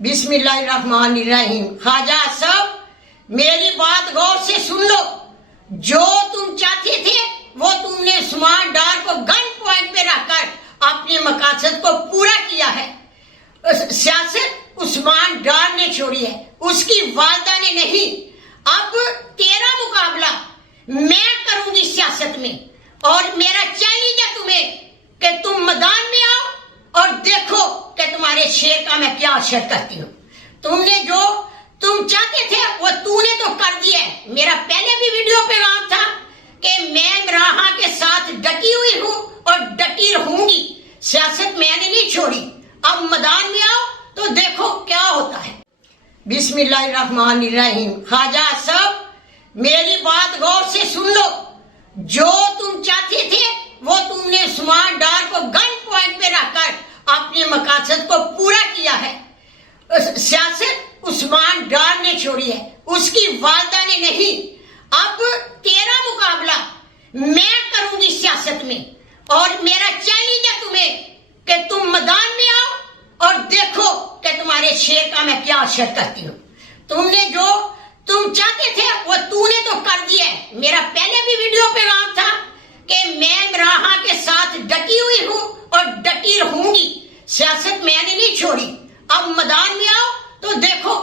बिस्मिल्लाहिर्रहमानिर्रहीम। ख्वाजा सब मेरी बात गौर से सुन लो। जो तुम चाहते थे वो तुमने उस्मान डार को गन पॉइंट पे रखकर अपने मकासद को पूरा किया है। सियासत उस्मान डार ने छोड़ी है, उसकी वालदा ने नहीं। अब तेरा मुकाबला मैं करूंगी सियासत में, और मेरा चैलेंज है तुम्हें कि तुम मैदान में आओ और देखो कि तुम्हारे शेर का मैं क्या असर करती हूँ। तुमने जो तुम चाहते थे वो तूने तो कर दिया है। मेरा पहले भी वीडियो पे नाम था कि मैं इमरान के साथ डटी हुई हूँ और डटी रहूंगी। सियासत मैंने नहीं छोड़ी। अब मैदान में आओ तो देखो क्या होता है। बिस्मिल्लाहिर्रहमानिर्रहीम। ख्वाजा सब मेरी बात गौर से सुन लो। जो तुम चाहते थे वो तुमने उस्मान डार को गन पॉइंट पे रखकर अपने मकासद को पूरा किया है। सियासत उस्मान डार ने छोड़ी है, उसकी वालदा ने नहीं। अब तेरा मुकाबला मैं करूंगी सियासत में, और मेरा चैलेंज है तुम्हें कि तुम मैदान में आओ और देखो कि तुम्हारे शेर का मैं क्या असर करती हूँ। तुमने जो तुम चाहते थे वो तूने तो कर दिया है। मेरा पहले भी वीडियो पे नाम था कि मैं इमरान के साथ डटी हुई हूँ और डटी रहूंगी। सियासत मैंने नहीं छोड़ी। अब मैदान में आओ तो देखो